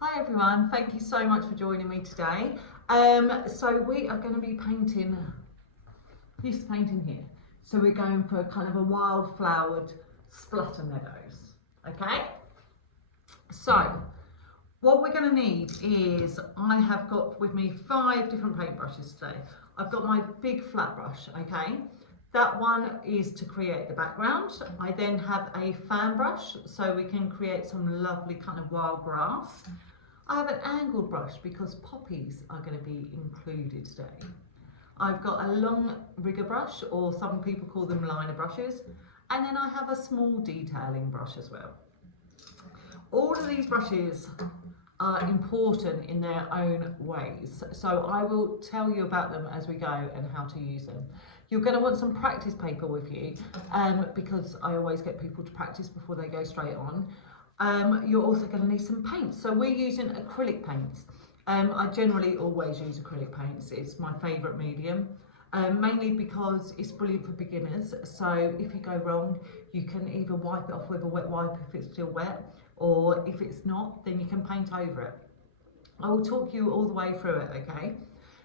Hi everyone, thank you so much for joining me today. So we are going to be painting this painting here. So we're going for kind of a wildflowered splatter meadows, okay? So what we're going to need is, I have got with me 5 different paintbrushes today. I've got my big flat brush, okay? That one is to create the background. I then have a fan brush so we can create some lovely kind of wild grass. I have an angled brush because poppies are going to be included today. I've got a long rigger brush, or some people call them liner brushes, and then I have a small detailing brush as well. All of these brushes are important in their own ways, so I will tell you about them as we go and how to use them. You're going to want some practice paper with you, because I always get people to practice before they go straight on. You're also going to need some paints. So we're using acrylic paints. I generally always use acrylic paints. It's my favourite medium, mainly because it's brilliant for beginners. So if you go wrong, you can either wipe it off with a wet wipe if it's still wet, or if it's not, then you can paint over it. I will talk you all the way through it, okay?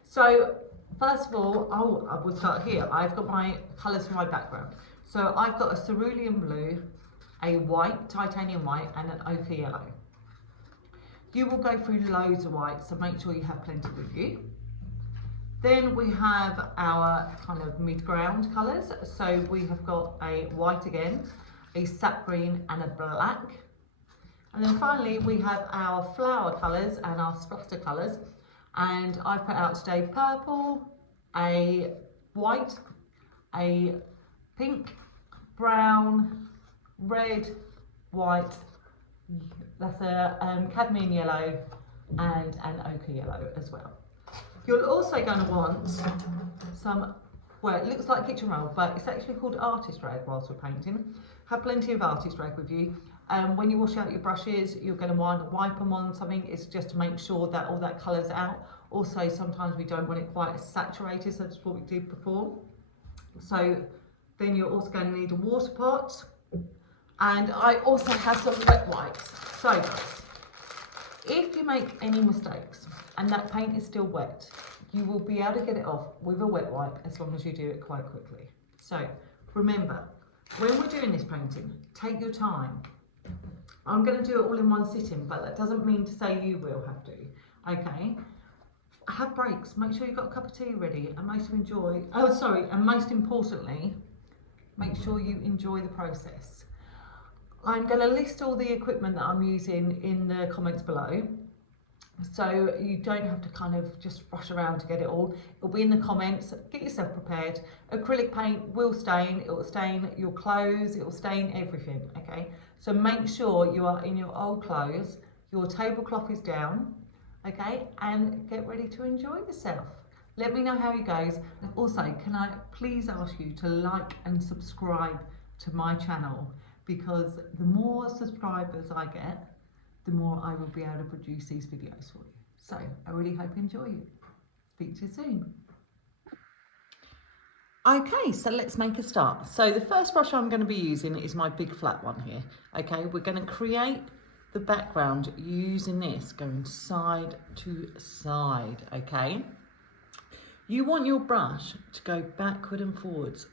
So first of all, I will start here. I've got my colours for my background. So I've got a cerulean blue, a white, titanium white, and an ochre yellow. You will go through loads of white, so make sure you have plenty with you. Then we have our kind of mid-ground colours. So we have got a white again, a sap green, and a black. And then finally we have our flower colours and our splatter colours. And I've put out today purple, a white, a pink, brown, red, white, that's a cadmium yellow, and an ochre yellow as well. You're also going to want some, well, it looks like kitchen roll, but it's actually called artist rag whilst we're painting. Have plenty of artist rag with you. When you wash out your brushes, you're going to want to wipe them on something. It's just to make sure that all that colour's out. Also, sometimes we don't want it quite as saturated, so that's what we did before. So then you're also going to need a water pot. And I also have some wet wipes. So guys, if you make any mistakes and that paint is still wet, you will be able to get it off with a wet wipe as long as you do it quite quickly. So remember, when we're doing this painting, take your time. I'm going to do it all in one sitting, but that doesn't mean to say you will have to, okay? Have breaks, make sure you've got a cup of tea ready, and most importantly, make sure you enjoy the process. I'm going to list all the equipment that I'm using in the comments below, so you don't have to kind of just rush around to get it all. It'll be in the comments. Get yourself prepared. Acrylic paint will stain. It will stain your clothes. It will stain everything, okay? So make sure you are in your old clothes, your tablecloth is down, okay? And get ready to enjoy yourself. Let me know how it goes. Also, can I please ask you to like and subscribe to my channel, because the more subscribers I get, the more I will be able to produce these videos for you. So I really hope you enjoy it. Speak to you soon. Okay, so let's make a start. So the first brush I'm going to be using is my big flat one here. Okay, we're going to create the background using this, going side to side, okay? You want your brush to go backward and forwards,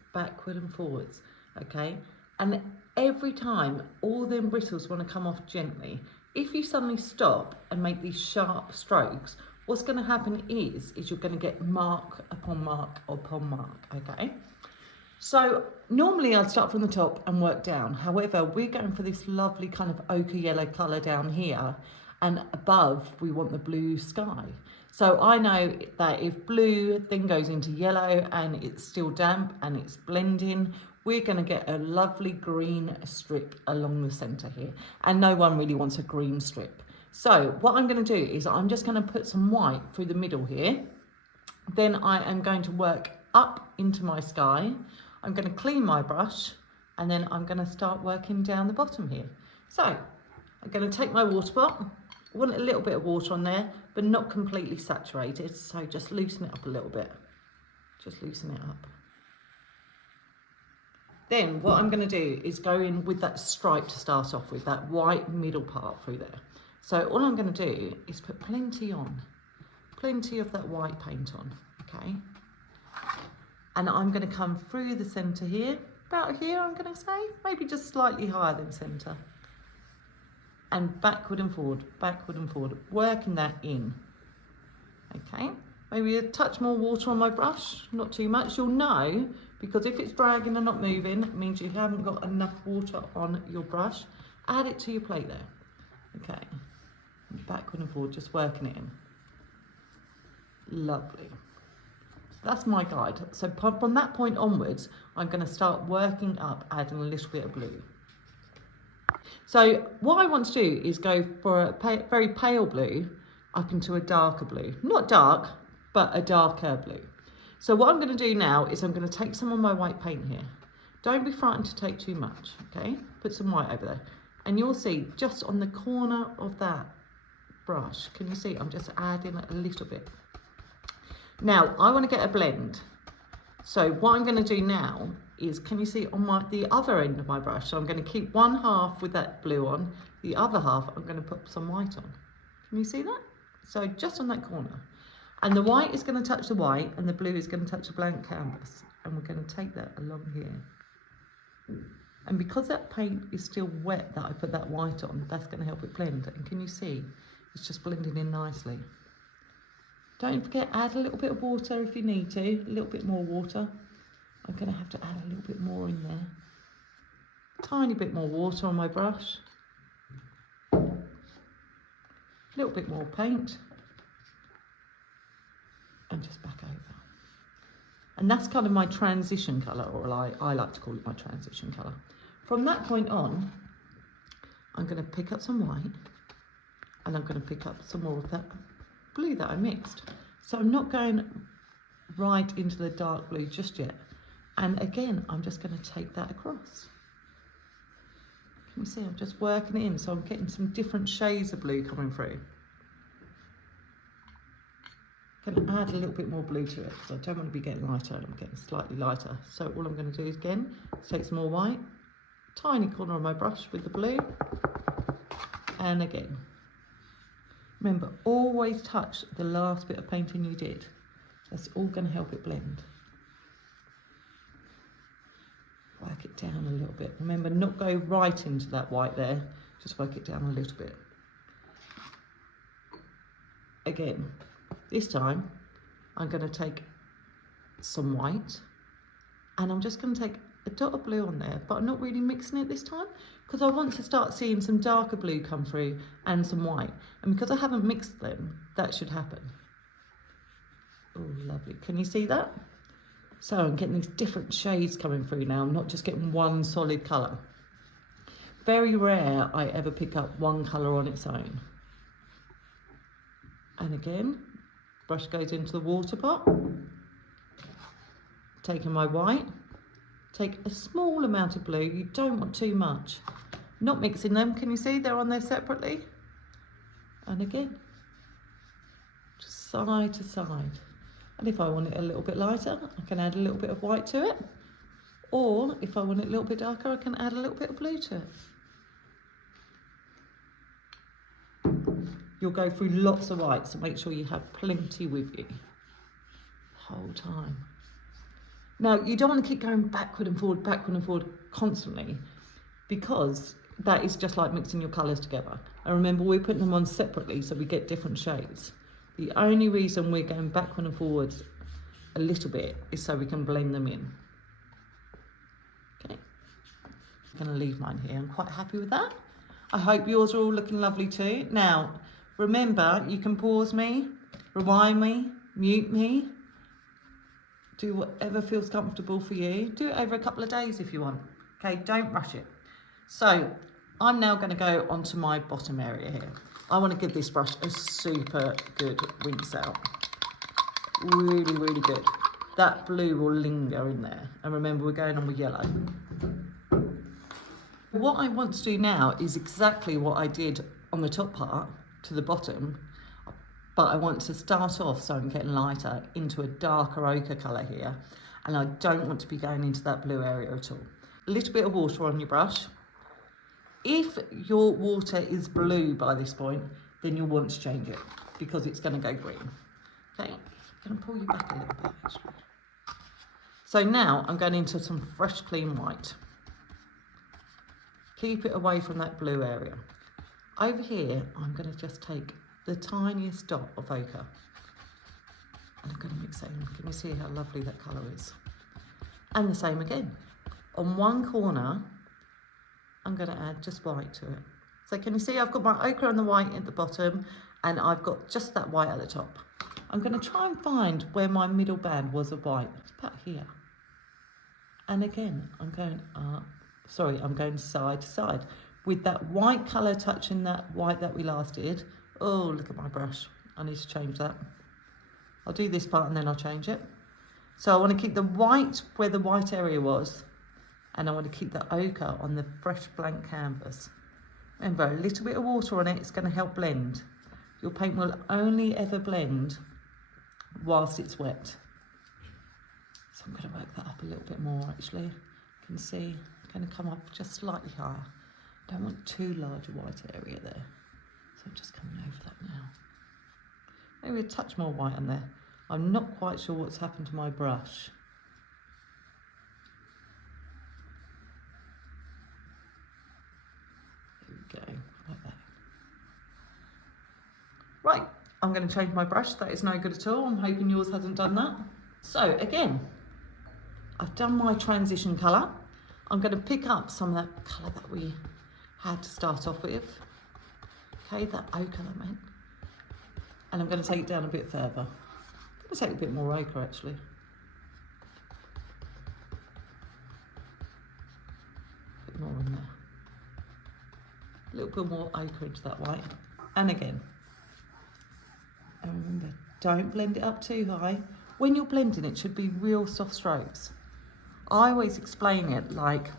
okay? And every time, all them bristles want to come off gently. If you suddenly stop and make these sharp strokes, what's going to happen is you're going to get mark upon mark upon mark, okay? So normally I'd start from the top and work down. However, we're going for this lovely kind of ochre yellow colour down here, and above we want the blue sky. So I know that if blue then goes into yellow and it's still damp and it's blending, we're going to get a lovely green strip along the centre here. And no one really wants a green strip. So what I'm going to do is I'm just going to put some white through the middle here. Then I am going to work up into my sky. I'm going to clean my brush, and then I'm going to start working down the bottom here. So I'm going to take my water pot. I want a little bit of water on there, but not completely saturated. So just loosen it up a little bit. Just loosen it up. Then what I'm going to do is go in with that stripe to start off with, that white middle part through there. So all I'm going to do is put plenty on, plenty of that white paint on, okay? And I'm going to come through the centre here, about here I'm going to say, maybe just slightly higher than centre. And backward and forward, working that in, okay? Maybe a touch more water on my brush, not too much. You'll know, because if it's dragging and not moving, it means you haven't got enough water on your brush. Add it to your plate there, okay? Backward and forward, just working it in. Lovely. That's my guide. So from that point onwards, I'm going to start working up, adding a little bit of blue. So what I want to do is go for a very pale blue up into a darker blue. Not dark, but a darker blue. So what I'm going to do now is I'm going to take some of my white paint here. Don't be frightened to take too much, okay? Put some white over there. And you'll see just on the corner of that brush, can you see I'm just adding a little bit. Now I want to get a blend. So what I'm going to do now is, can you see on the other end of my brush, so I'm going to keep one half with that blue on, the other half I'm going to put some white on. Can you see that? So just on that corner. And the white is going to touch the white and the blue is going to touch the blank canvas. And we're going to take that along here. And because that paint is still wet that I put that white on, that's going to help it blend. And can you see, it's just blending in nicely. Don't forget, add a little bit of water if you need to, a little bit more water. I'm going to have to add a little bit more in there. Tiny bit more water on my brush. A little bit more paint. And just back over. And that's kind of my transition colour, or I like to call it my transition colour. From that point on, I'm going to pick up some white and I'm going to pick up some more of that blue that I mixed. So I'm not going right into the dark blue just yet. And again, I'm just going to take that across. Can you see I'm just working it in, so I'm getting some different shades of blue coming through. Going to add a little bit more blue to it because I don't want to be getting lighter, and I'm getting slightly lighter. So all I'm going to do is, again, take some more white, tiny corner of my brush with the blue, and again. Remember, always touch the last bit of painting you did. That's all going to help it blend. Work it down a little bit. Remember, not go right into that white there, just work it down a little bit. Again, this time I'm going to take some white and I'm just going to take a dot of blue on there, but I'm not really mixing it this time because I want to start seeing some darker blue come through and some white, and because I haven't mixed them, that should happen. Oh, lovely. Can you see that? So I'm getting these different shades coming through now. I'm not just getting one solid colour. Very rare I ever pick up one colour on its own. And again, brush goes into the water pot. Taking my white, take a small amount of blue. You don't want too much. Not mixing them. Can you see they're on there separately? And again, just side to side. And if I want it a little bit lighter, I can add a little bit of white to it. Or if I want it a little bit darker, I can add a little bit of blue to it. You'll go through lots of white, so make sure you have plenty with you the whole time. Now, you don't want to keep going backward and forward constantly, because that is just like mixing your colours together. And remember, we're putting them on separately so we get different shades. The only reason we're going backward and forwards a little bit is so we can blend them in. Okay, I'm going to leave mine here. I'm quite happy with that. I hope yours are all looking lovely too. Now, remember, you can pause me, rewind me, mute me, do whatever feels comfortable for you. Do it over a couple of days if you want. Okay, don't rush it. So I'm now going to go onto my bottom area here. I want to give this brush a super good rinse out. Really, really good. That blue will linger in there. And remember, we're going on with yellow. What I want to do now is exactly what I did on the top part to the bottom, but I want to start off, so I'm getting lighter, into a darker ochre colour here. And I don't want to be going into that blue area at all. A little bit of water on your brush. If your water is blue by this point, then you'll want to change it because it's going to go green. Okay, I'm going to pull you back a little bit actually. So now I'm going into some fresh clean white. Keep it away from that blue area. Over here, I'm going to just take the tiniest dot of ochre. And I'm going to mix it in. Can you see how lovely that colour is? And the same again. On one corner, I'm going to add just white to it. So can you see I've got my ochre and the white at the bottom, and I've got just that white at the top. I'm going to try and find where my middle band was of white. It's about here. And again, I'm going side to side with that white colour touching that white that we last did. Oh, look at my brush. I need to change that. I'll do this part and then I'll change it. So I want to keep the white where the white area was, and I want to keep the ochre on the fresh blank canvas. Remember, a little bit of water on it, it's going to help blend. Your paint will only ever blend whilst it's wet. So I'm going to work that up a little bit more actually. You can see I'm going to come up just slightly higher. Don't want too large a white area there. So I'm just coming over that now. Maybe a touch more white on there. I'm not quite sure what's happened to my brush. There we go, like that. Right, I'm going to change my brush. That is no good at all. I'm hoping yours hasn't done that. So again, I've done my transition colour. I'm going to pick up some of that colour that we had to start off with. Okay, that ochre I meant. And I'm going to take it down a bit further. I'm going to take a bit more ochre actually. A bit more in there. A little bit more ochre into that white. And again. And remember, don't blend it up too high. When you're blending, it should be real soft strokes. I always explain it like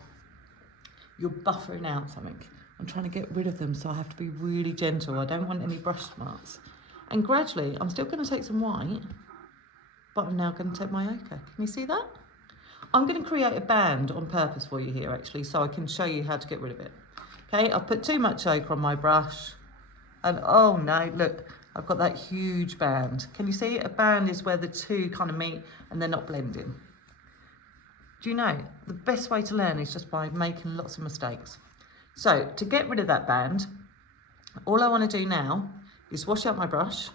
you're buffering out something. I'm trying to get rid of them, so I have to be really gentle. I don't want any brush marks. And gradually, I'm still going to take some white, but I'm now going to take my ochre. Can you see that? I'm going to create a band on purpose for you here, actually, so I can show you how to get rid of it. Okay, I've put too much ochre on my brush, and oh no, look, I've got that huge band. Can you see? A band is where the two kind of meet and they're not blending. Do you know, the best way to learn is just by making lots of mistakes. So to get rid of that band, all I want to do now is wash out my brush.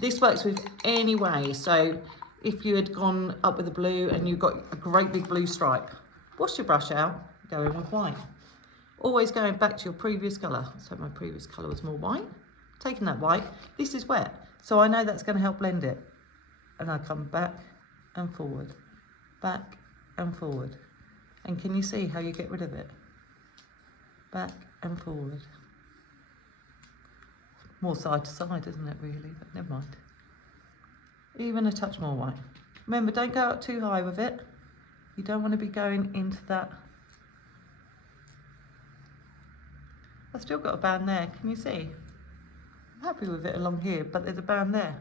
This works with any way. So if you had gone up with a blue and you've got a great big blue stripe, wash your brush out, go in with white. Always going back to your previous colour. So my previous colour was more white. Taking that white, this is wet. So I know that's going to help blend it. And I come back and forward, back and forward. And can you see how you get rid of it? Back and forward. More side to side, isn't it, really? But never mind. Even a touch more white. Remember, don't go up too high with it. You don't want to be going into that. I've still got a band there, can you see? I'm happy with it along here, but there's a band there.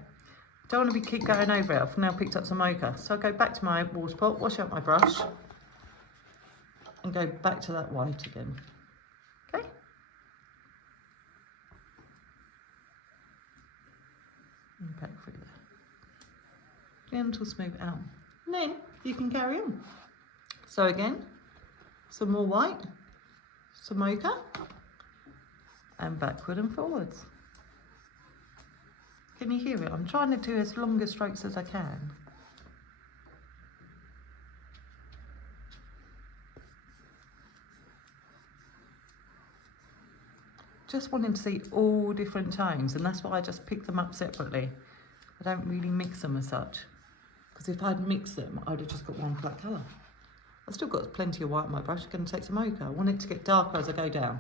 Don't want to keep going over it. I've now picked up some ochre. So I go back to my water pot, wash out my brush, and go back to that white again. Okay? And back through there. Gentle smooth out. And then you can carry on. So again, some more white, some ochre, and backward and forwards. Can you hear it? I'm trying to do as longer strokes as I can. Just wanting to see all different tones, and that's why I just pick them up separately. I don't really mix them as such, because if I'd mixed them, I'd have just got one flat colour. I've still got plenty of white on my brush. I'm going to take some ochre. I want it to get darker as I go down.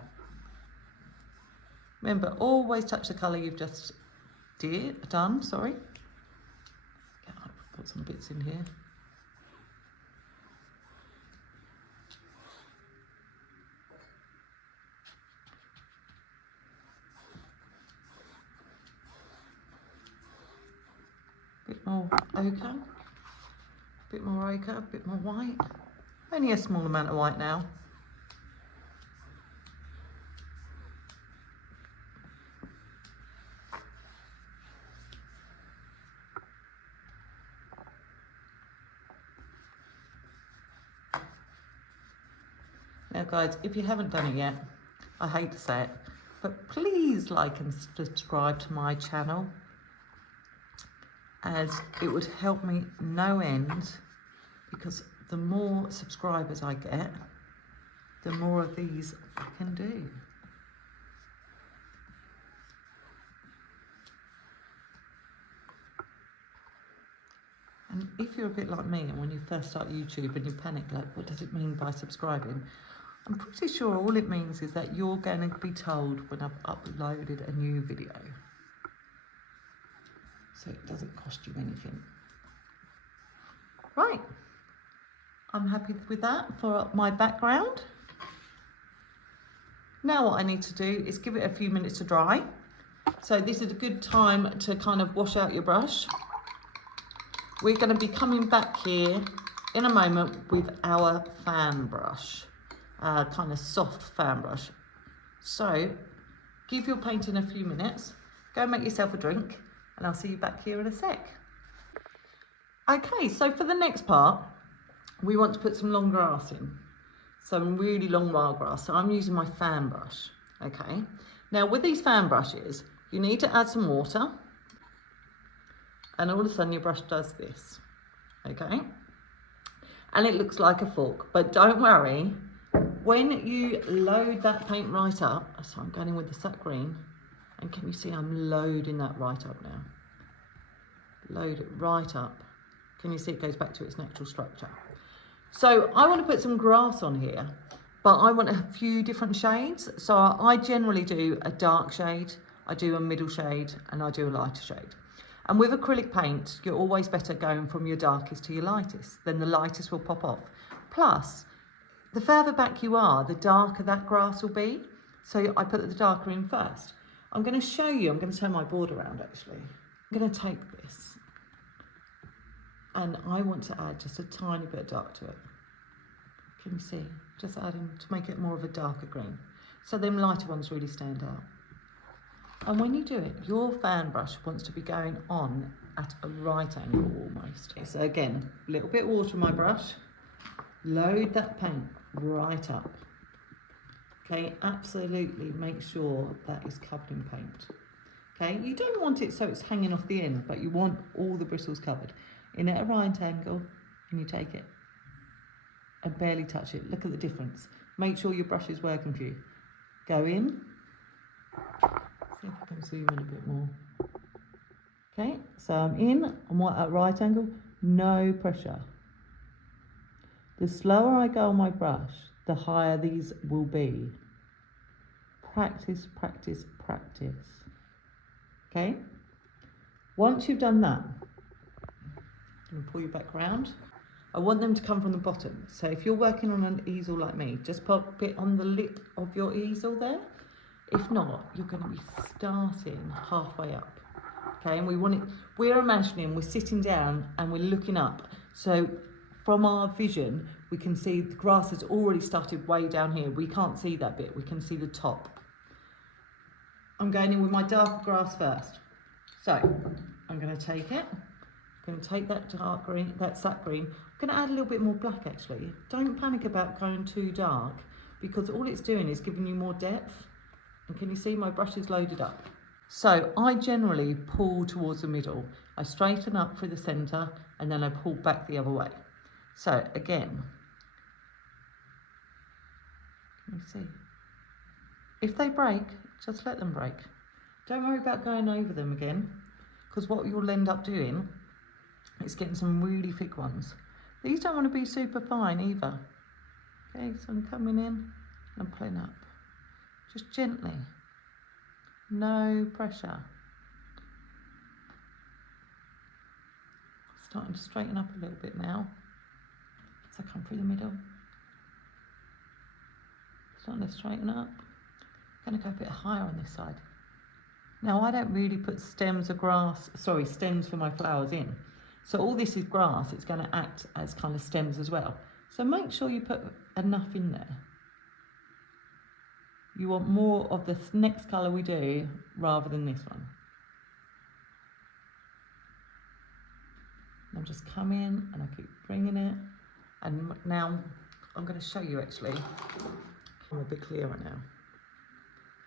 Remember, always touch the colour you've just done. Put some bits in here. Bit more ochre, bit more ochre, bit more white. Only a small amount of white now. Now guys, if you haven't done it yet, I hate to say it, but please like and subscribe to my channel, as it would help me no end, because the more subscribers I get, the more of these I can do. And if you're a bit like me, and when you first start YouTube and you panic, like, what does it mean by subscribing? I'm pretty sure all it means is that you're going to be told when I've uploaded a new video. So it doesn't cost you anything. Right, I'm happy with that for my background. Now what I need to do is give it a few minutes to dry. So this is a good time to kind of wash out your brush. We're going to be coming back here in a moment with our fan brush, kind of soft fan brush. So give your painting a few minutes, go make yourself a drink, and I'll see you back here in a sec. Okay, so for the next part, we want to put some long grass in, some really long wild grass. So I'm using my fan brush, okay? Now with these fan brushes, you need to add some water, and all of a sudden your brush does this, okay? And it looks like a fork, but don't worry, when you load that paint right up, so I'm going in with the sap green, and can you see I'm loading that right up now? Load it right up. Can you see it goes back to its natural structure? So I want to put some grass on here, but I want a few different shades. So I generally do a dark shade, I do a middle shade, and I do a lighter shade. And with acrylic paint, you're always better going from your darkest to your lightest. Then the lightest will pop off. Plus, the further back you are, the darker that grass will be. So I put the darker in first. I'm going to show you, I'm going to turn my board around actually. I'm going to take this, and I want to add just a tiny bit of dark to it. Can you see? Just adding to make it more of a darker green. So them lighter ones really stand out. And when you do it, your fan brush wants to be going on at a right angle almost. So again, a little bit of water in my brush, load that paint right up. Okay, absolutely make sure that is covered in paint. Okay, you don't want it so it's hanging off the end, but you want all the bristles covered. In at a right angle, and you take it and barely touch it. Look at the difference. Make sure your brush is working for you. Go in. See if I can zoom in a bit more. Okay, so I'm in, I'm at right angle, no pressure. The slower I go on my brush, the higher these will be. Practice, practice, practice. Okay, once you've done that, I'm going to pull you back round. I want them to come from the bottom. So if you're working on an easel like me, just pop it on the lip of your easel there. If not, you're going to be starting halfway up. Okay, and we want it, we're imagining we're sitting down and we're looking up. So from our vision, we can see the grass has already started way down here. We can't see that bit, we can see the top. I'm going in with my darker grass first. So I'm going to take it. I'm going to take that dark green, that sap green. I'm going to add a little bit more black actually. Don't panic about going too dark, because all it's doing is giving you more depth. And can you see my brush is loaded up? So I generally pull towards the middle. I straighten up through the centre and then I pull back the other way. So again, can you see? If they break, just let them break. Don't worry about going over them again, because what you'll end up doing is getting some really thick ones. These don't want to be super fine either. Okay, so I'm coming in and I'm pulling up. Just gently, no pressure. Starting to straighten up a little bit now as I come through the middle. Starting to straighten up. I'm going to go a bit higher on this side. Now I don't really put stems of grass, stems for my flowers in. So all this is grass, it's going to act as kind of stems as well. So make sure you put enough in there. You want more of the next colour we do rather than this one. I'm just coming and I keep bringing it. And now I'm going to show you actually. I'm a bit clearer now.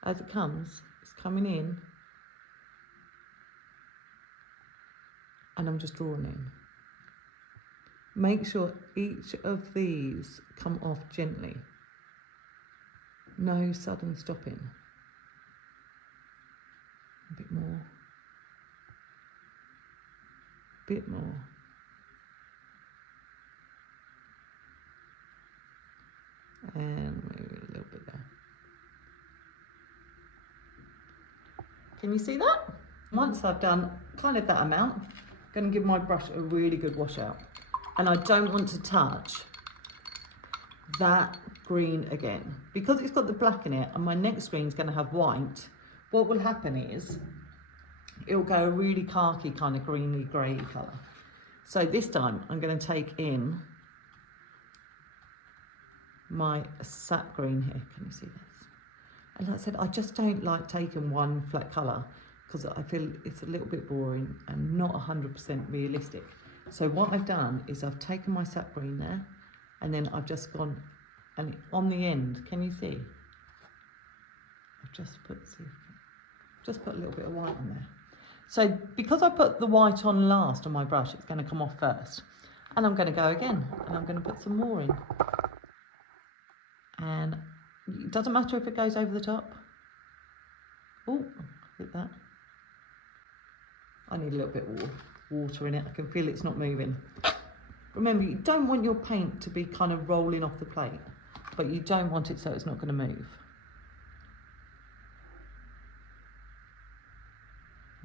As it comes, it's coming in, and I'm just drawing in. Make sure each of these come off gently. No sudden stopping. A bit more. Bit more. And maybe a little bit there. Can you see that? Once I've done kind of that amount, I'm going to give my brush a really good wash out. And I don't want to touch that green again. Because it's got the black in it and my next screen is going to have white, what will happen is it'll go a really khaki kind of greeny grey colour. So this time I'm going to take in my sap green here. Can you see this? And like I said, I just don't like taking one flat colour because I feel it's a little bit boring and not 100% realistic. So what I've done is I've taken my sap green there and then I've just gone, and on the end, can you see? I've just put a little bit of white on there. So because I put the white on last on my brush, it's going to come off first. And I'm going to go again and I'm going to put some more in. And it doesn't matter if it goes over the top. Oh, look at that. I need a little bit of water in it. I can feel it's not moving. Remember, you don't want your paint to be kind of rolling off the plate, but you don't want it so it's not going to move.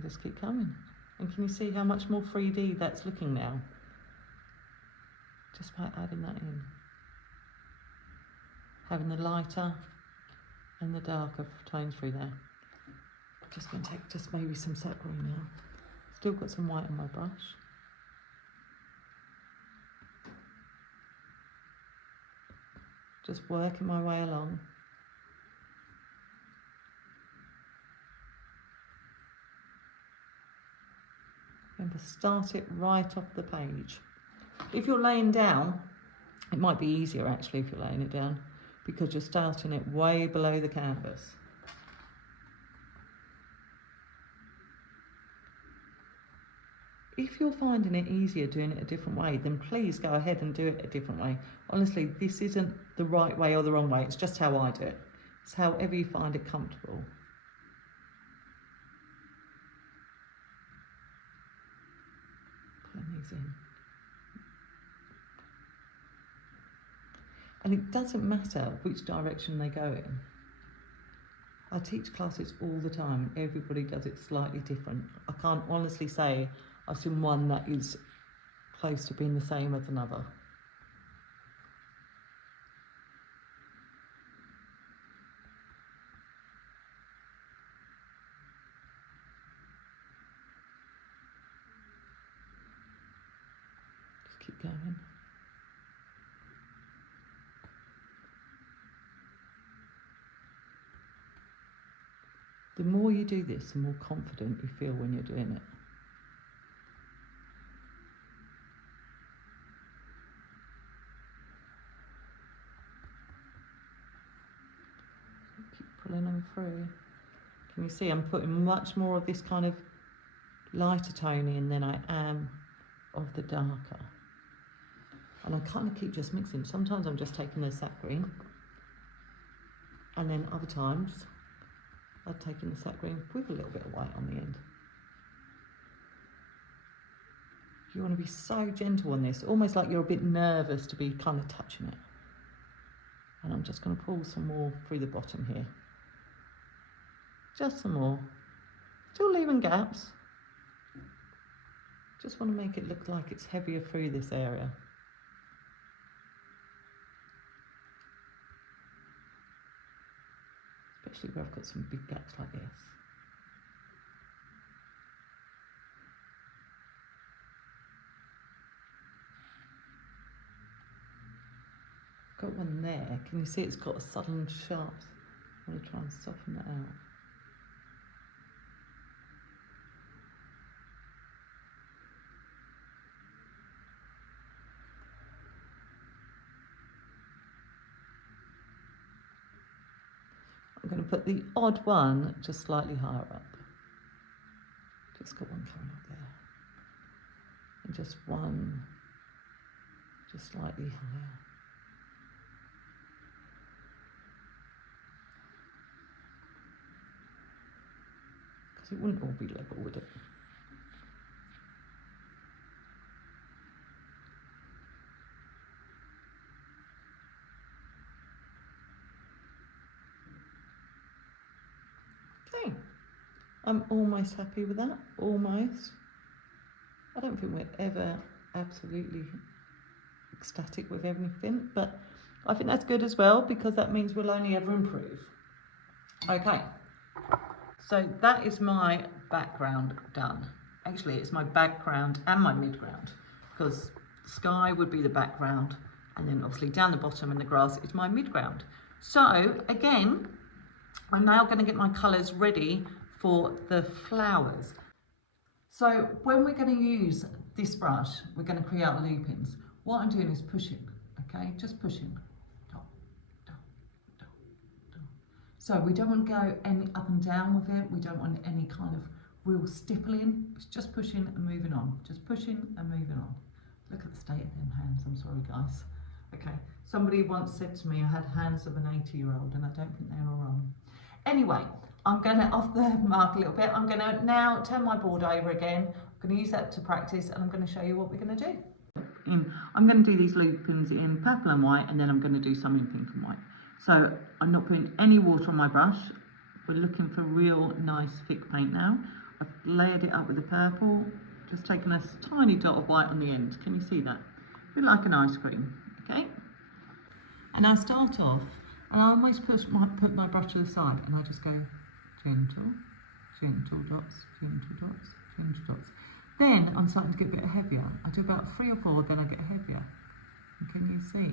Just keep coming. And can you see how much more 3D that's looking now? Just by adding that in. Having the lighter and the darker tones through there. Just going to take just maybe some sap green now. Still got some white on my brush. Just working my way along. Remember, start it right off the page. If you're laying down, it might be easier actually if you're laying it down because you're starting it way below the canvas. If you're finding it easier doing it a different way, then please go ahead and do it a different way. Honestly, this isn't the right way or the wrong way. It's just how I do it. It's however you find it comfortable. Putting these in. And it doesn't matter which direction they go in. I teach classes all the time. Everybody does it slightly different. I can't honestly say I've seen one that is close to being the same as another. Just keep going. The more you do this, the more confident you feel when you're doing it. Keep pulling them through. Can you see I'm putting much more of this kind of lighter tone in than I am of the darker. And I kind of keep just mixing. Sometimes I'm just taking the sap green, and then other times I've taken the sap green with a little bit of white on the end. You want to be so gentle on this, almost like you're a bit nervous to be kind of touching it. And I'm just going to pull some more through the bottom here. Just some more. Still leaving gaps. Just want to make it look like it's heavier through this area. Especially where I've got some big gaps like this. Got one there. Can you see it's got a sudden sharp? I'm going to try and soften that out. put the odd one just slightly higher up. Just got one coming up there. And just one, just slightly higher. Because it wouldn't all be level, would it? Okay, I'm almost happy with that, almost. I don't think we're ever absolutely ecstatic with everything, but I think that's good as well, because that means we'll only ever improve. Okay, so that is my background done. Actually, it's my background and my midground, because sky would be the background, and then obviously down the bottom and the grass is my midground. So again, I'm now going to get my colours ready for the flowers. So when we're going to use this brush, we're going to create loopings. What I'm doing is pushing, okay? Just pushing. Dot, dot, dot, dot. So we don't want to go any up and down with it. We don't want any kind of real stippling. It's just pushing and moving on. Just pushing and moving on. Look at the state of them hands. I'm sorry, guys. Okay. Somebody once said to me I had hands of an 80-year-old, and I don't think they were wrong. Anyway, I'm going to off the mark a little bit. I'm going to now turn my board over again. I'm going to use that to practice, and I'm going to show you what we're going to do. I'm going to do these loopings in purple and white, and then I'm going to do some in pink and white. So I'm not putting any water on my brush. We're looking for real nice thick paint now. I've layered it up with the purple, just taken a tiny dot of white on the end. Can you see that? A bit like an ice cream, okay? And I start off, and I almost put my brush to the side, and I just go gentle, gentle dots, gentle dots, gentle dots. Then I'm starting to get a bit heavier. I do about 3 or 4, then I get heavier. And can you see?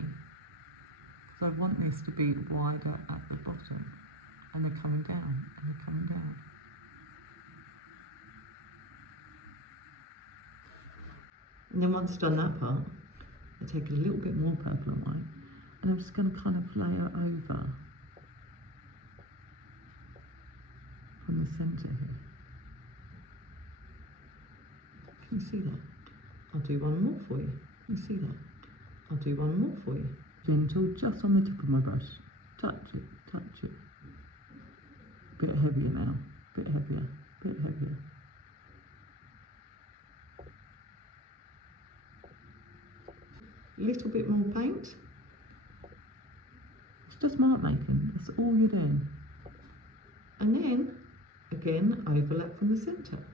Because I want this to be wider at the bottom. And they're coming down, and they're coming down. And then once I've done that part, I take a little bit more purple and white, and I'm just going to kind of layer over from the centre here. Can you see that? I'll do one more for you. Can you see that? I'll do one more for you. Gentle, just on the tip of my brush. Touch it, touch it. Bit heavier now. Bit heavier, bit heavier. Little bit more paint. It's just mark making. That's all you're doing. And then, again, overlap from the centre.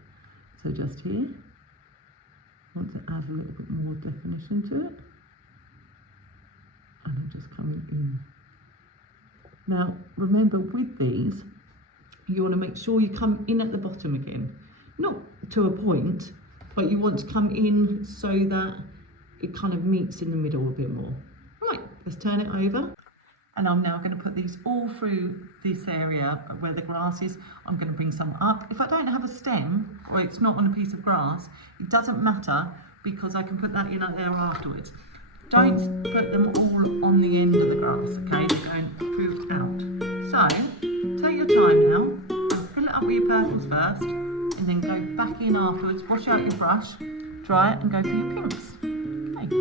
So just here. Want to add a little bit more definition to it, and I'm just coming in. Now remember, with these you want to make sure you come in at the bottom again, not to a point, but you want to come in so that it kind of meets in the middle a bit more. Right, let's turn it over. And I'm now going to put these all through this area where the grass is. I'm going to bring some up. If I don't have a stem, or it's not on a piece of grass, it doesn't matter, because I can put that in there afterwards. Don't put them all on the end of the grass, okay? They're going through out. So, take your time now, fill it up with your purples first, and then go back in afterwards, wash out your brush, dry it, and go for your pinks. Okay.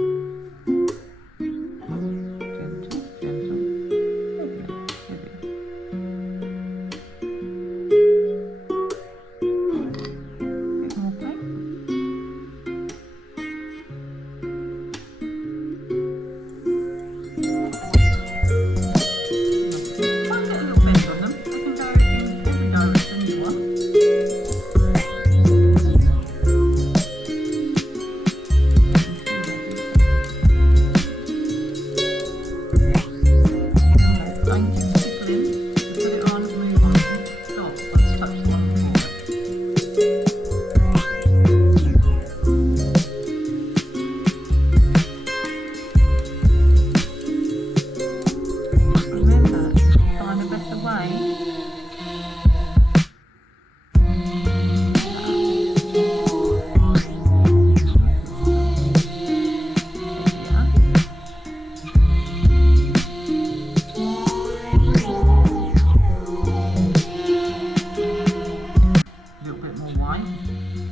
bit more white.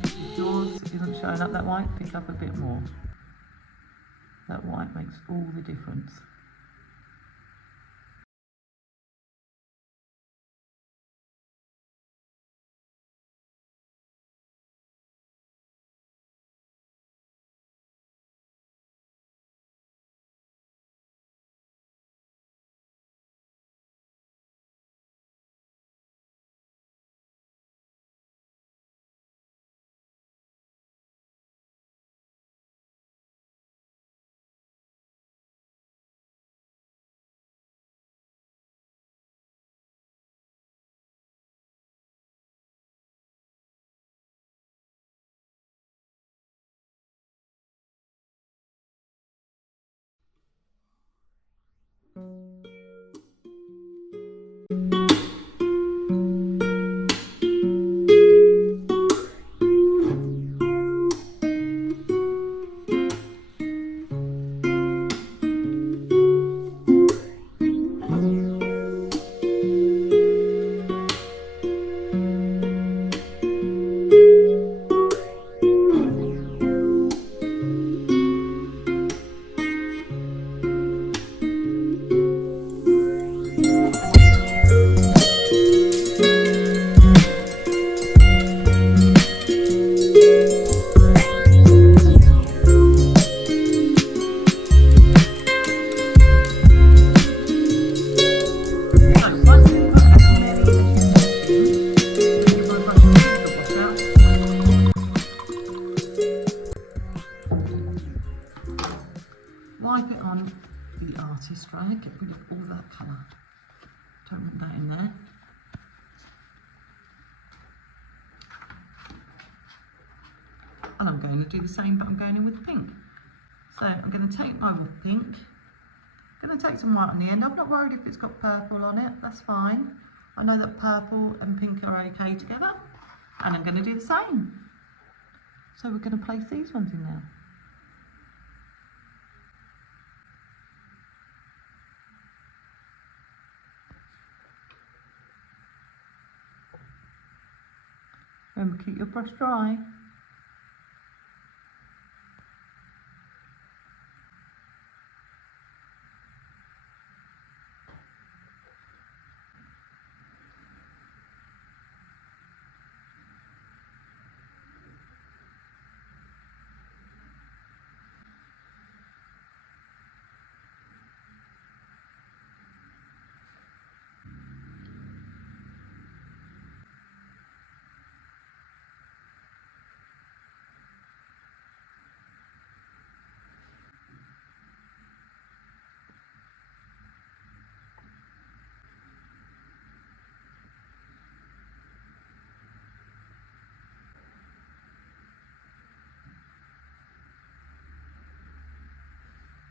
If yours isn't showing up that white, pick up a bit more. That white makes all the difference. Wipe it on the artist rag, get rid of all that colour. Don't want that in there. And I'm going to do the same, but I'm going in with pink. So I'm going to take my pink, I'm going to take some white on the end. I'm not worried if it's got purple on it, that's fine. I know that purple and pink are okay together. And I'm going to do the same. So we're going to place these ones in now. Remember, keep your brush dry.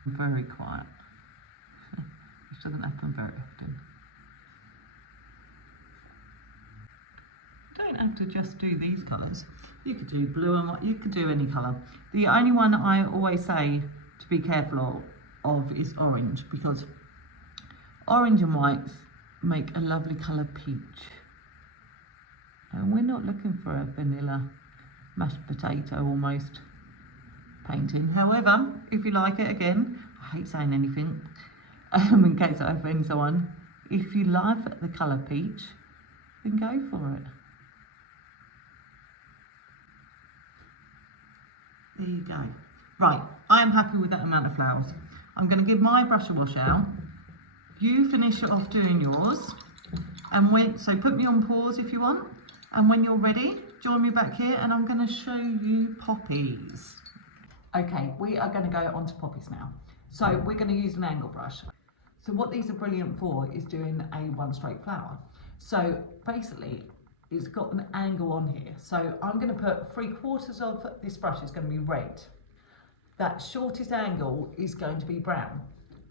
Very quiet, which doesn't happen very often. You don't have to just do these colours. You could do blue and white, you could do any colour. The only one I always say to be careful of is orange, because orange and white make a lovely colour peach. And we're not looking for a vanilla mashed potato almost painting. However, if you like it, again, I hate saying anything in case I offend someone, if you love the colour peach, then go for it. There you go. Right, I'm happy with that amount of flowers. I'm going to give my brush a wash out. You finish it off doing yours, and so put me on pause if you want, and when you're ready, join me back here and I'm going to show you poppies. Okay, we are going to go on to poppies now. So we're going to use an angle brush. So what these are brilliant for is doing a one straight flower. So basically, it's got an angle on here. So I'm going to put 3/4 of this brush is going to be red. That shortest angle is going to be brown.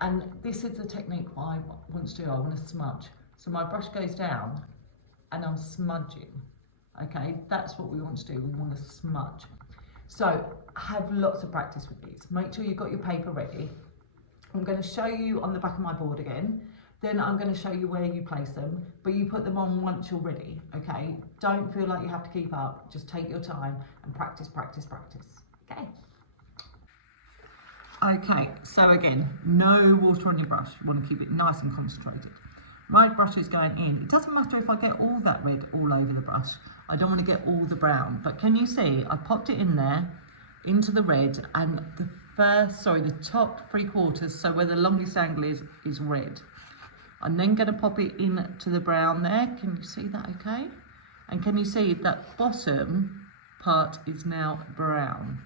And this is the technique I want to do. I want to smudge. So my brush goes down and I'm smudging. Okay, that's what we want to do. We want to smudge. So have lots of practice with these. Make sure you've got your paper ready. I'm going to show you on the back of my board again then I'm going to show you where you place them, but you put them on once you're ready, okay? Don't feel like you have to keep up, just take your time and practice, practice, practice, okay? Okay, so again, no water on your brush. You want to keep it nice and concentrated. My brush is going in. It doesn't matter if I get all that red all over the brush. I don't want to get all the brown, but can you see I popped it in there, into the red, and the top 3/4, so where the longest angle is red. I'm then going to pop it into the brown there. Can you see that okay? And can you see that bottom part is now brown?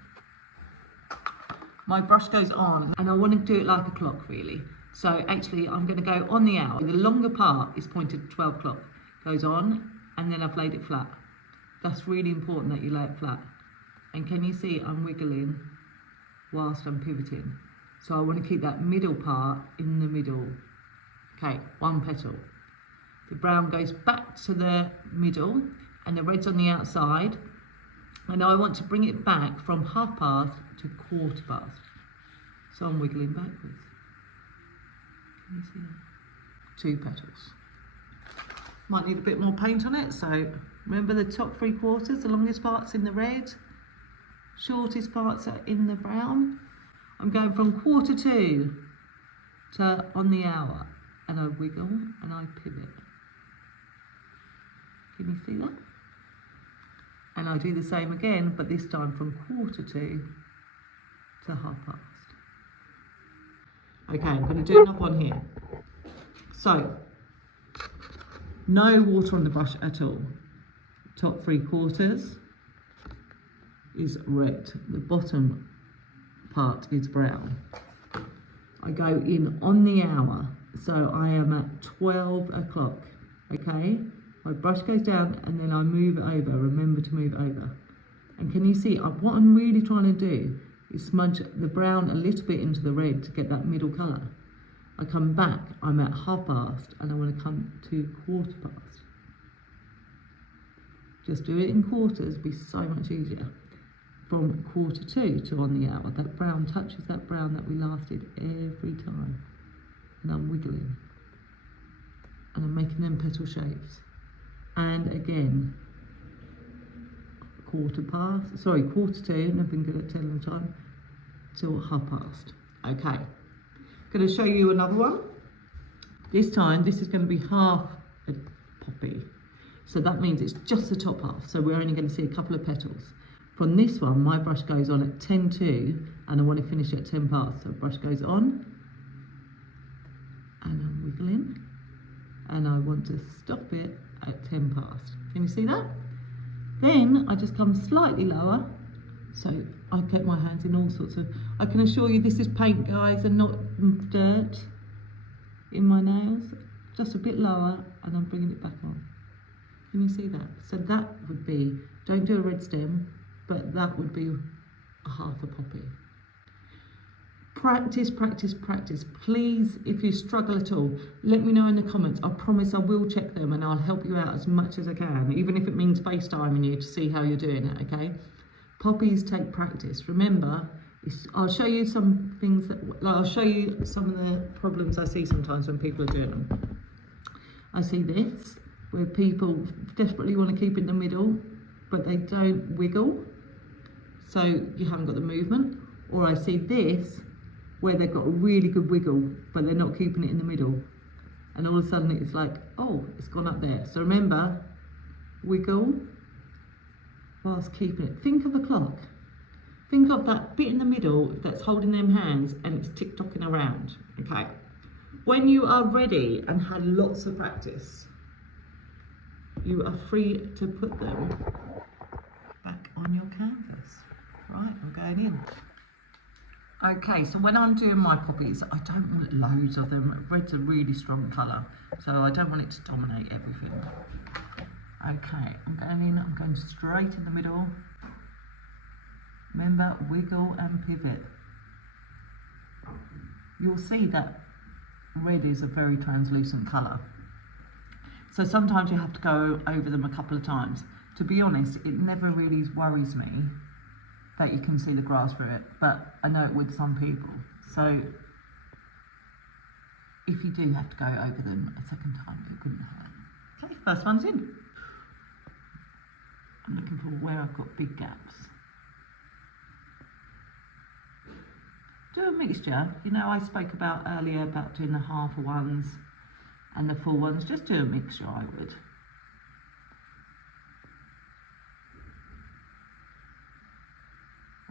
My brush goes on, and I want to do it like a clock really. So actually I'm going to go on the hour. The longer part is pointed to 12 o'clock. Goes on, and then I've laid it flat. That's really important that you lay it flat. And can you see I'm wiggling whilst I'm pivoting? So I want to keep that middle part in the middle. Okay, one petal. The brown goes back to the middle and the red's on the outside. And now I want to bring it back from half past to quarter past. So I'm wiggling backwards. Can you see that? 2 petals. Might need a bit more paint on it, so remember the top 3/4, the longest part's in the red, shortest parts are in the brown. I'm going from 1/4 to on the hour, and I wiggle and I pivot. Can you see that? And I do the same again, but this time from 1/4 to half past. Okay, I'm going to do enough on here. So, no water on the brush at all. Top 3/4 is red. The bottom part is brown. I go in on the hour, so I am at 12 o'clock, okay? My brush goes down and then I move it over. Remember to move it over. And can you see, what I'm really trying to do is smudge the brown a little bit into the red to get that middle colour. I come back, I'm at half past, and I want to come to quarter past. Just do it in quarters, it'll be so much easier. From 1/4 to on the hour, that brown touches that brown that we last did every time. And I'm wiggling. And I'm making them petal shapes. And again, 1/2, I've been good at telling time, till half past. Okay, going to show you another one. This time, this is going to be half a poppy. So that means it's just the top half. So we're only going to see a couple of petals. From this one, my brush goes on at 10:02, and I want to finish at 10 past. So brush goes on, and I'm wiggling, and I want to stop it at 10 past. Can you see that? Then I just come slightly lower. So I get my hands in all sorts of, I can assure you this is paint, guys, and not dirt in my nails. Just a bit lower, and I'm bringing it back on. Can you see that? So that would be, don't do a red stem, but that would be a half a poppy. Practice, practice, practice. Please, if you struggle at all, let me know in the comments. I promise I will check them and I'll help you out as much as I can, even if it means FaceTiming you to see how you're doing it, okay? Poppies take practice. Remember, I'll show you some things I'll show you some of the problems I see sometimes when people are doing them. I see this, where people desperately want to keep in the middle, but they don't wiggle, so you haven't got the movement. Or I see this, where they've got a really good wiggle, but they're not keeping it in the middle. And all of a sudden it's like, oh, it's gone up there. So remember, wiggle whilst keeping it. Think of a clock. Think of that bit in the middle that's holding them hands and it's tick-tocking around, okay? When you are ready and had lots of practice, you are free to put them back on your canvas. Right, I'm going in. Okay, so when I'm doing my poppies, I don't want loads of them. Red's a really strong colour, so I don't want it to dominate everything. Okay, I'm going in, I'm going straight in the middle. Remember, wiggle and pivot. You'll see that red is a very translucent colour. So sometimes you have to go over them a couple of times. To be honest, it never really worries me that you can see the grass through it, but I know it would some people. So if you do have to go over them a second time, it wouldn't hurt. Okay, first one's in. I'm looking for where I've got big gaps. Do a mixture. You know, I spoke about earlier about doing the half ones and the full ones. Just do a mixture, I would.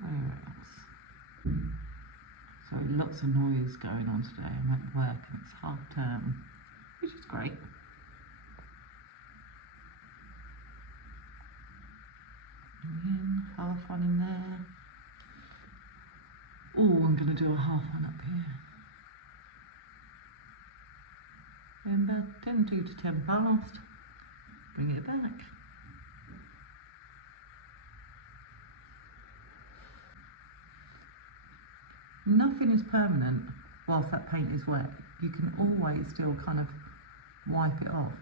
Where else? So lots of noise going on today. I'm at work and it's half term, which is great. In, half one in there. Oh, I'm going to do a half one up here. Remember, 10 2 to 10 past. Bring it back. Nothing is permanent whilst that paint is wet. You can always still kind of wipe it off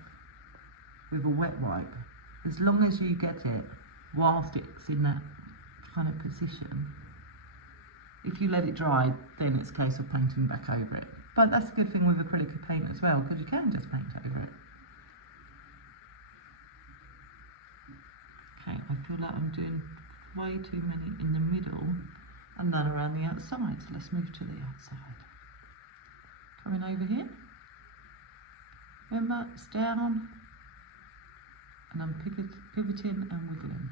with a wet wipe. As long as you get it whilst it's in that kind of position. If you let it dry, then it's a case of painting back over it. But that's a good thing with acrylic paint as well, because you can just paint over it. Okay, I feel like I'm doing way too many in the middle and none around the outside, so let's move to the outside. Coming over here. Remember, it's down, and I'm pivoting and wiggling.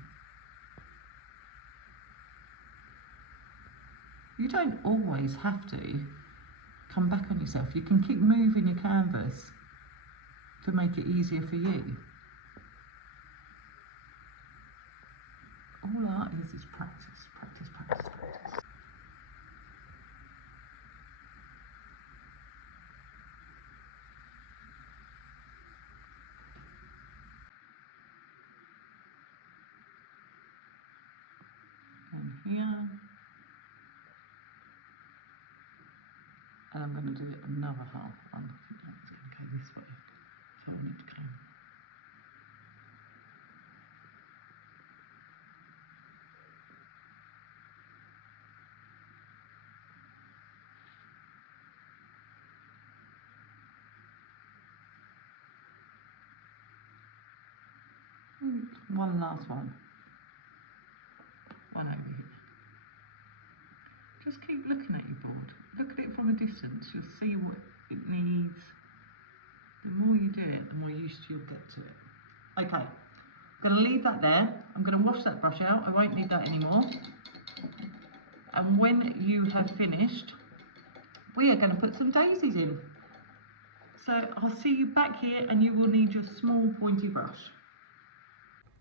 You don't always have to come back on yourself. You can keep moving your canvas to make it easier for you. All art is practice, practice, practice, practice. And here. And I'm going to do another half one. I think that's going to go this way, so I want it to come. One last one. One over here. Just keep looking at your board. Look at it from a distance. You'll see what it needs. The more you do it, the more used you'll get to it. Okay, I'm going to leave that there. I'm going to wash that brush out. I won't need that anymore. And when you have finished, we are going to put some daisies in. So I'll see you back here, and you will need your small pointy brush.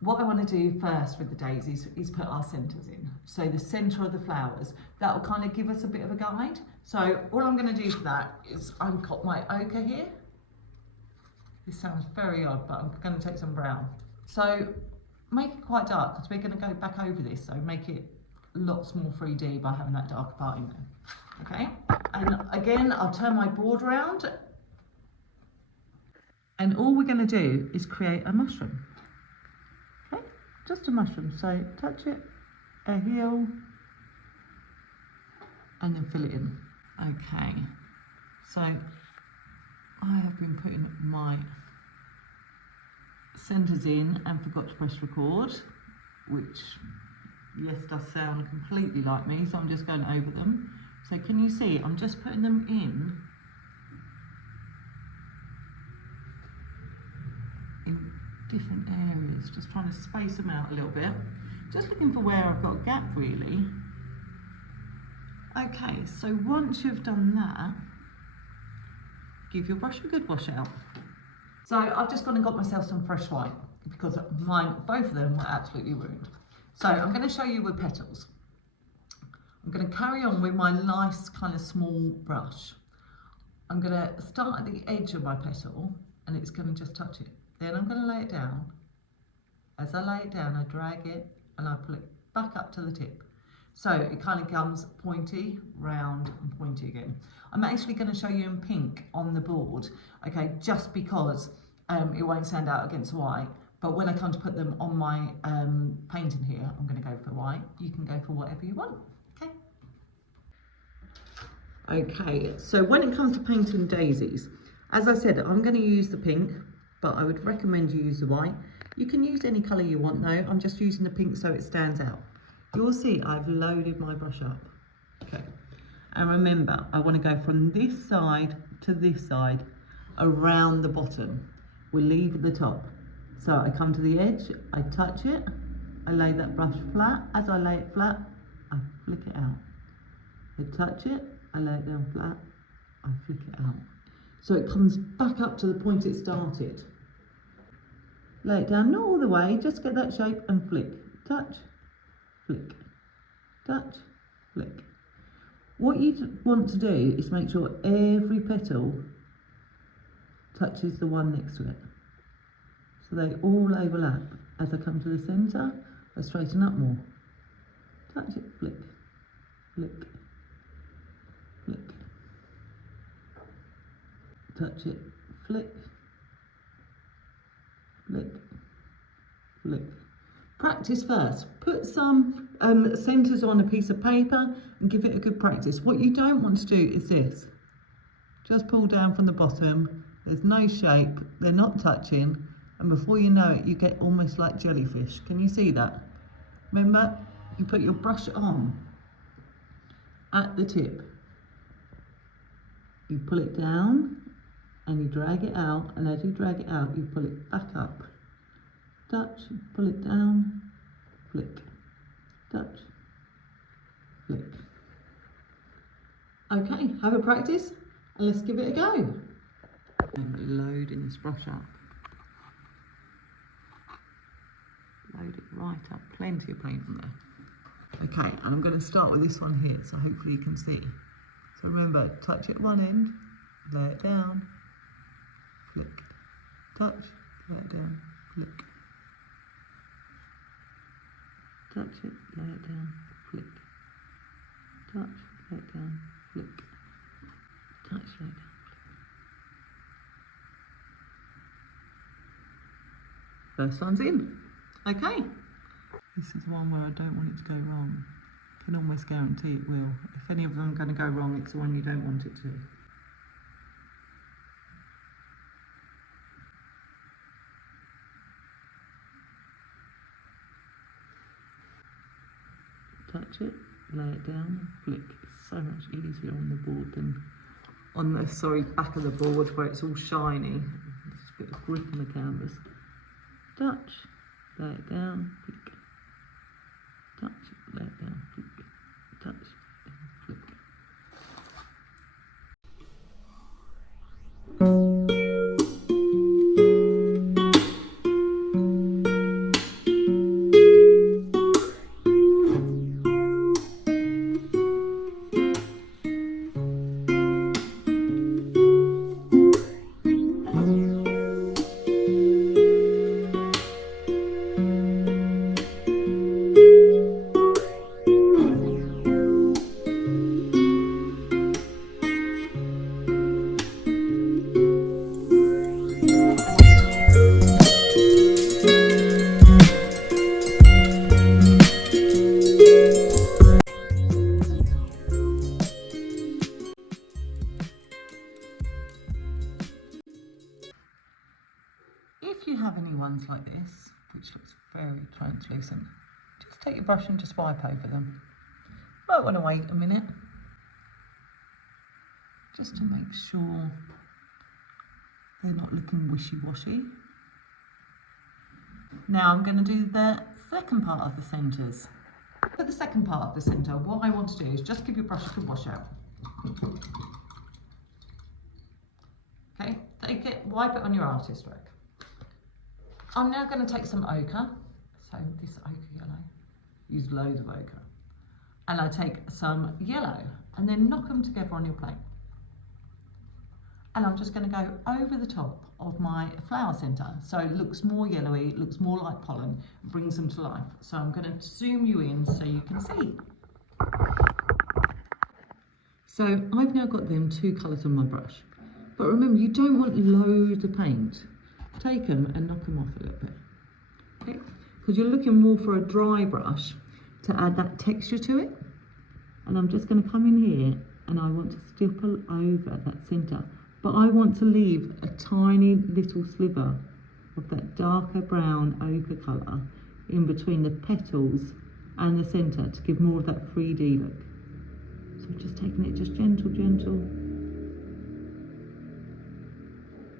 What I want to do first with the daisies is put our centres in. So the centre of the flowers, that will kind of give us a bit of a guide. So all I'm going to do for that is I've got my ochre here. This sounds very odd, but I'm going to take some brown. So make it quite dark, because we're going to go back over this. So make it lots more 3D by having that darker part in there. Okay, and again, I'll turn my board around. And all we're going to do is create a mushroom. Just a mushroom, so touch it, a heel, and then fill it in. Okay, so I have been putting my centres in and forgot to press record, which, yes, does sound completely like me, so I'm just going over them. So can you see, I'm just putting them in different areas, just trying to space them out a little bit, just looking for where I've got a gap really. Okay, so once you've done that, give your brush a good wash out. So I've just gone and got myself some fresh white, because mine, both of them were absolutely ruined. So I'm going to show you with petals. I'm going to carry on with my nice kind of small brush. I'm going to start at the edge of my petal, and it's going to just touch it. Then I'm going to lay it down. As I lay it down, I drag it and I pull it back up to the tip. So it kind of comes pointy, round and pointy again. I'm actually going to show you in pink on the board, okay, just because it won't stand out against white. But when I come to put them on my painting here, I'm going to go for white. You can go for whatever you want, okay? Okay, so when it comes to painting daisies, as I said, I'm going to use the pink, but I would recommend you use the white. You can use any colour you want though. I'm just using the pink so it stands out. You'll see I've loaded my brush up. Okay, and remember, I want to go from this side to this side around the bottom. We'll leave at the top. So I come to the edge, I touch it, I lay that brush flat. As I lay it flat, I flick it out. I touch it, I lay it down flat, I flick it out. So it comes back up to the point it started. Lay it down, not all the way, just get that shape and flick. Touch, flick, touch, flick. What you want to do is make sure every petal touches the one next to it. So they all overlap. As I come to the centre, I straighten up more. Touch it, flick, flick, flick. Touch it, flick, flick, flick. Practice first. Put some centres on a piece of paper and give it a good practice. What you don't want to do is this. Just pull down from the bottom. There's no shape. They're not touching. And before you know it, you get almost like jellyfish. Can you see that? Remember, you put your brush on at the tip. You pull it down and you drag it out. And as you drag it out, you pull it back up. Touch, pull it down, flick, touch, flick. Okay, have a practice and let's give it a go. I'm loading this brush up. Load it right up, plenty of paint on there. Okay, and I'm going to start with this one here, so hopefully you can see. So remember, touch at one end, lay it down, flick, touch, lay it down, flick. Touch it, lay it down, flick. Touch, lay it down, flick. Touch, lay it down, flick. First one's in. Okay. This is one where I don't want it to go wrong. I can almost guarantee it will. If any of them are going to go wrong, it's the one you don't want it to. Touch it, lay it down, flick. It's so much easier on the board than on the back of the board where it's all shiny. Just a bit of grip on the canvas. Touch, lay it down, flick. Touch, lay it down, flick. Touch, flick. If you have any ones like this, which looks very translucent, just take your brush and just wipe over them. Might want to wait a minute, just to make sure they're not looking wishy-washy. Now I'm going to do the second part of the centres. For the second part of the centre, what I want to do is just give your brush a good wash out. Okay, take it, wipe it on your artist work. I'm now going to take some ochre, so this ochre yellow, use loads of ochre, and I take some yellow and then knock them together on your plate. And I'm just going to go over the top of my flower centre, so it looks more yellowy, it looks more like pollen, brings them to life. So I'm going to zoom you in so you can see. So I've now got them two colours on my brush, but remember, you don't want loads of paint. Take them and knock them off a little bit, okay? Because you're looking more for a dry brush to add that texture to it. And I'm just going to come in here and I want to stipple over that centre, but I want to leave a tiny little sliver of that darker brown ochre colour in between the petals and the centre to give more of that 3D look. So I'm just taking it just gentle.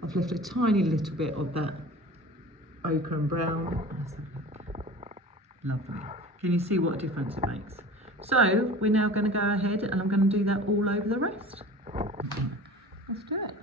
I've left a tiny little bit of that ochre and brown. Lovely. Can you see what a difference it makes? So we're now going to go ahead and I'm going to do that all over the rest. Let's do it.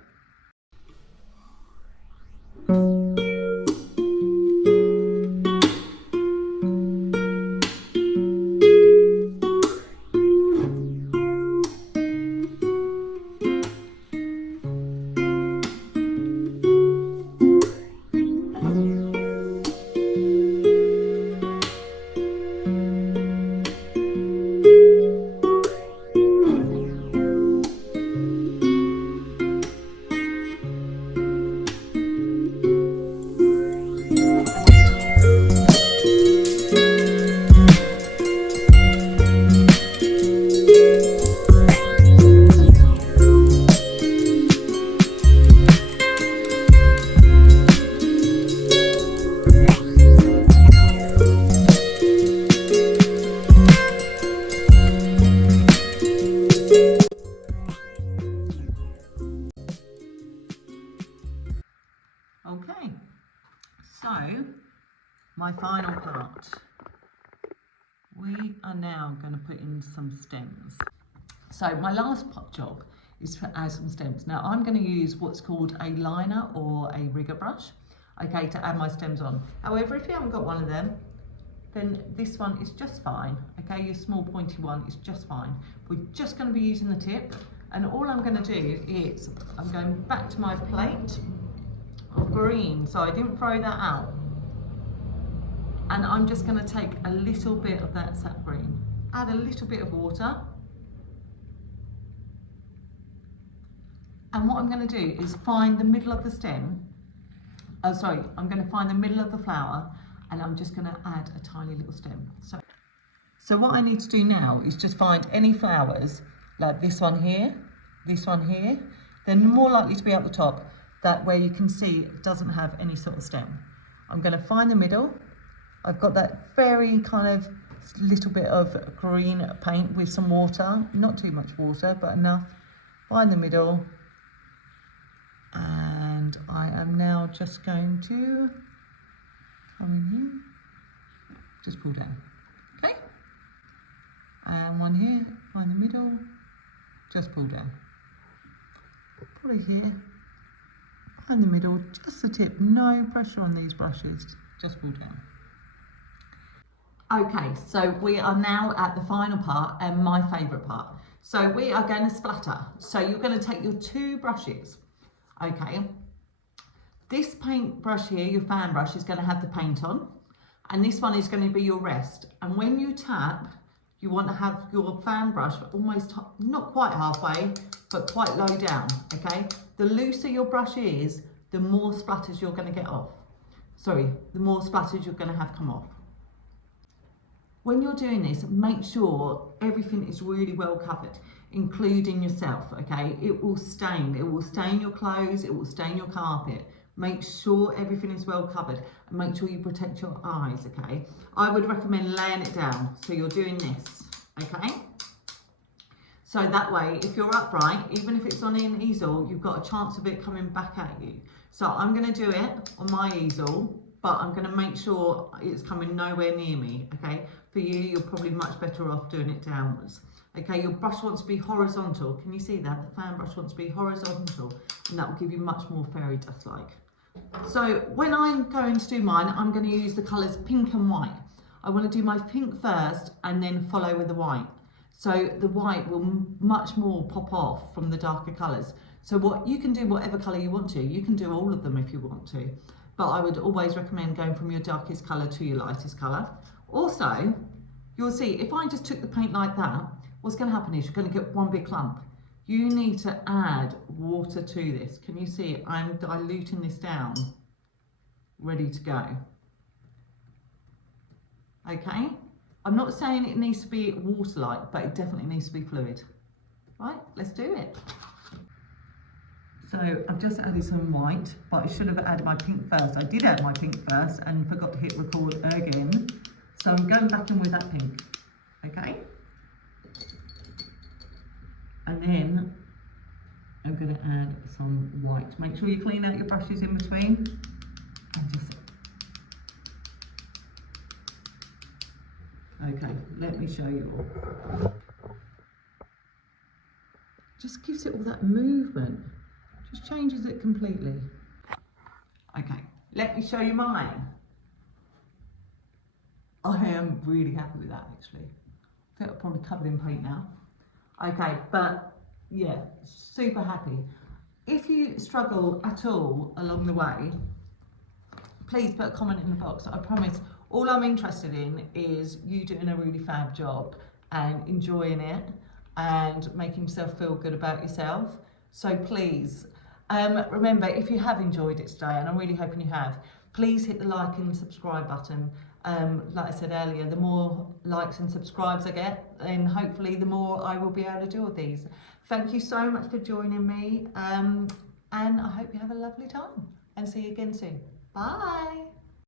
Okay, so my final part. We are now going to put in some stems. So my last job is to add some stems. Now I'm going to use what's called a liner or a rigger brush, okay, to add my stems on. However, if you haven't got one of them, then this one is just fine, okay? Your small pointy one is just fine. We're just going to be using the tip, and all I'm going to do is I'm going back to my plate of green, so I didn't throw that out, and I'm just going to take a little bit of that sap green, add a little bit of water, and what I'm going to do is find the middle of the stem, I'm going to find the middle of the flower, and I'm just going to add a tiny little stem. So what I need to do now is just find any flowers like this one here, they're more likely to be at the top, that where you can see it doesn't have any sort of stem. I'm going to find the middle. I've got that very kind of little bit of green paint with some water, not too much water, but enough. Find the middle, and I am now just going to come in here, just pull down, okay? And one here, find the middle, just pull down. Pull it here. In the middle, just the tip, no pressure on these brushes, just pull down. Okay, so we are now at the final part and my favourite part. So we are going to splatter. So you're going to take your two brushes, okay? This paint brush here, your fan brush, is going to have the paint on, and this one is going to be your rest. And when you tap, you want to have your fan brush almost, not quite halfway, but quite low down, okay? The looser your brush is, the more splatters you're going to get off. The more splatters you're going to have come off. When you're doing this, make sure everything is really well covered, including yourself, okay? It will stain your clothes, it will stain your carpet. Make sure everything is well covered, and make sure you protect your eyes, okay? I would recommend laying it down, so you're doing this, okay? So that way, if you're upright, even if it's on an easel, you've got a chance of it coming back at you. So I'm going to do it on my easel, but I'm going to make sure it's coming nowhere near me, okay? For you, you're probably much better off doing it downwards. Okay, your brush wants to be horizontal. Can you see that? The fan brush wants to be horizontal, and that will give you much more fairy dust-like. So when I'm going to do mine, I'm going to use the colours pink and white. I want to do my pink first and then follow with the white. So the white will much more pop off from the darker colours. So what you can do, whatever colour you want to, you can do all of them if you want to. But I would always recommend going from your darkest colour to your lightest colour. Also, you'll see, if I just took the paint like that, what's going to happen is you're going to get one big clump. You need to add water to this. Can you see I'm diluting this down, ready to go. Okay, I'm not saying it needs to be water-like, but it definitely needs to be fluid. Right, let's do it. So I've just added some white, but I should have added my pink first. I did add my pink first and forgot to hit record again. So I'm going back in with that pink, okay? And then I'm going to add some white. Make sure you clean out your brushes in between. And just... Okay, let me show you all. Just gives it all that movement. Just changes it completely. Okay, let me show you mine. I am really happy with that actually. I think I'm probably covered in paint now. Okay, but yeah, super happy. If you struggle at all along the way, please put a comment in the box. I promise, all I'm interested in is you doing a really fab job and enjoying it and making yourself feel good about yourself. So please, remember, if you have enjoyed it today, and I'm really hoping you have, please hit the like and subscribe button. Like I said earlier, the more likes and subscribes I get, then hopefully the more I will be able to do all these. Thank you so much for joining me, and I hope you have a lovely time, and see you again soon. Bye.